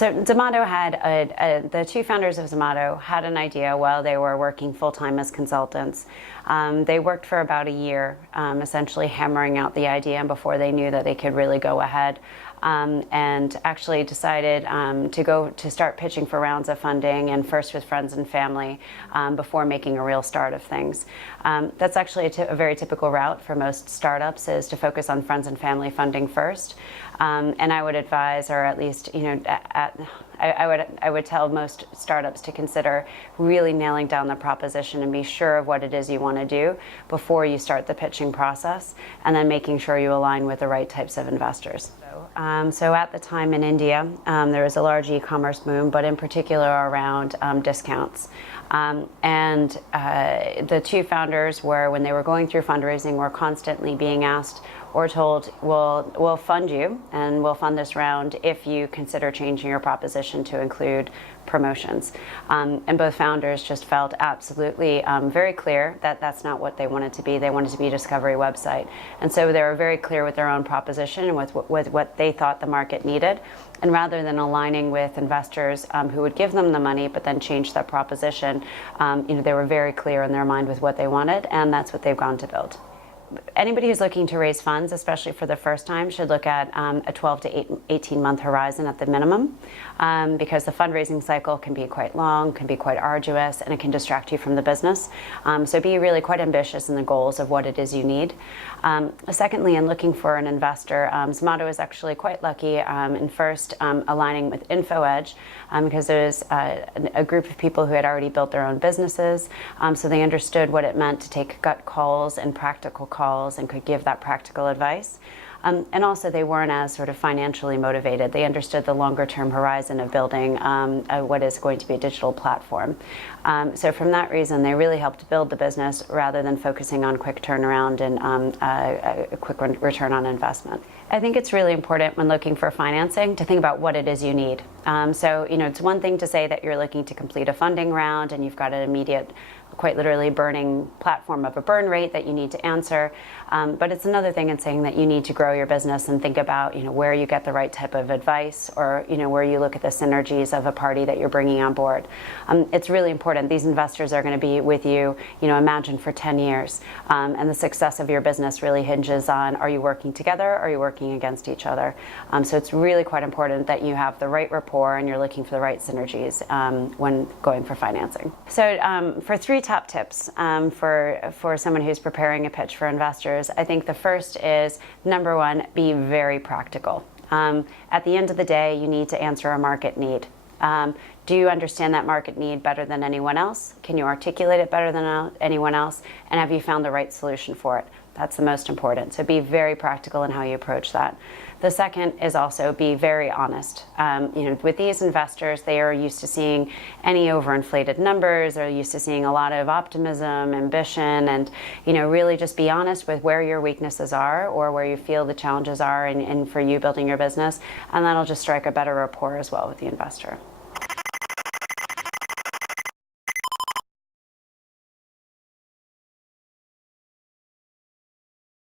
So Zomato had the two founders of Zomato had an idea while they were working full-time as consultants. They worked for about a year, essentially hammering out the idea before they knew that they could really go ahead. And actually decided to start pitching for rounds of funding, and first with friends and family before making a real start of things. That's actually a very typical route for most startups, is to focus on friends and family funding first. And I would advise, or at least, I would tell most startups to consider really nailing down the proposition and be sure of what it is you want to do before you start the pitching process, and then making sure you align with the right types of investors. So at the time in India, there was a large e-commerce boom, but in particular around discounts. And the two founders were, when they were going through fundraising, were constantly being asked or told, we'll fund you and we'll fund this round if you consider changing your proposition to include promotions. And both founders just felt absolutely very clear that that's not what they wanted to be. They wanted to be a discovery website. And so they were very clear with their own proposition and with what they thought the market needed. And rather than aligning with investors who would give them the money but then change that proposition, they were very clear in their mind with what they wanted, and that's what they've gone to build. Anybody who's looking to raise funds, especially for the first time, should look at a 12 to 18-month horizon at the minimum, because the fundraising cycle can be quite long, can be quite arduous, and it can distract you from the business. So be really quite ambitious in the goals of what it is you need. Secondly, in looking for an investor, Zomato is actually quite lucky in first aligning with InfoEdge, because there's a group of people who had already built their own businesses, so they understood what it meant to take gut calls and practical calls and could give that practical advice. And also they weren't as sort of financially motivated. They understood the longer term horizon of building what is going to be a digital platform. So from that reason, they really helped build the business rather than focusing on quick turnaround and a quick return on investment. I think it's really important when looking for financing to think about what it is you need. So it's one thing to say that you're looking to complete a funding round and you've got an immediate, quite literally burning platform of a burn rate that you need to answer. But it's another thing in saying that you need to grow your business and think about where you get the right type of advice, or where you look at the synergies of a party that you're bringing on board. It's really important. These investors are going to be with you, imagine for 10 years. And the success of your business really hinges on, are you working together, or are you working against each other? So it's really quite important that you have the right rapport and you're looking for the right synergies when going for financing. So for three top tips for someone who's preparing a pitch for investors, I think the first is, number one, be very practical. At the end of the day, you need to answer a market need. Do you understand that market need better than anyone else? Can you articulate it better than anyone else? And have you found the right solution for it? That's the most important. So be very practical in how you approach that. The second is also be very honest. With these investors, they are used to seeing any overinflated numbers. They're used to seeing a lot of optimism, ambition, and really just be honest with where your weaknesses are or where you feel the challenges are in for you building your business, and that'll just strike a better rapport as well with the investor.